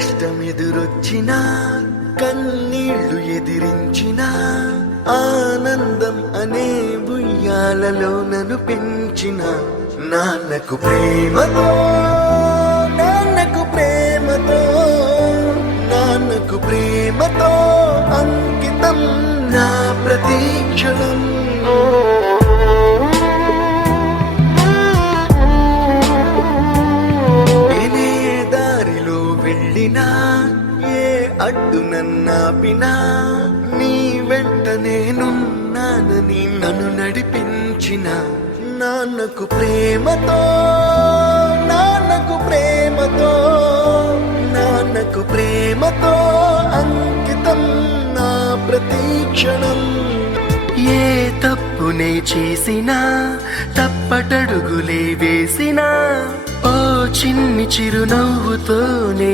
కష్టమెదురొచ్చినా కన్నీళ్లు ఎదిరించిన ఆనందం అనే ఉయ్యాలలో నన్ను పెంచిన నాన్నకు ప్రేమతో నాన్నకు ప్రేమతో నాన్నకు ప్రేమతో అంకితం నా ప్రతీక్షణం. ఏ దారిలో వెళ్ళినా ఏ అడ్డు నన్నాపినా నీ వెంట నేనున్నానని నన్ను నడిపించిన నాన్నకు ప్రేమతో నాన్నకు ప్రేమతో నాన్నకు ప్రేమతో అంకితం నా ప్రతీక్షణం. ఏ తప్పునే చేసినా తప్పటడుగులే వేసినా ఓ చిన్ని చిరునవ్వుతోనే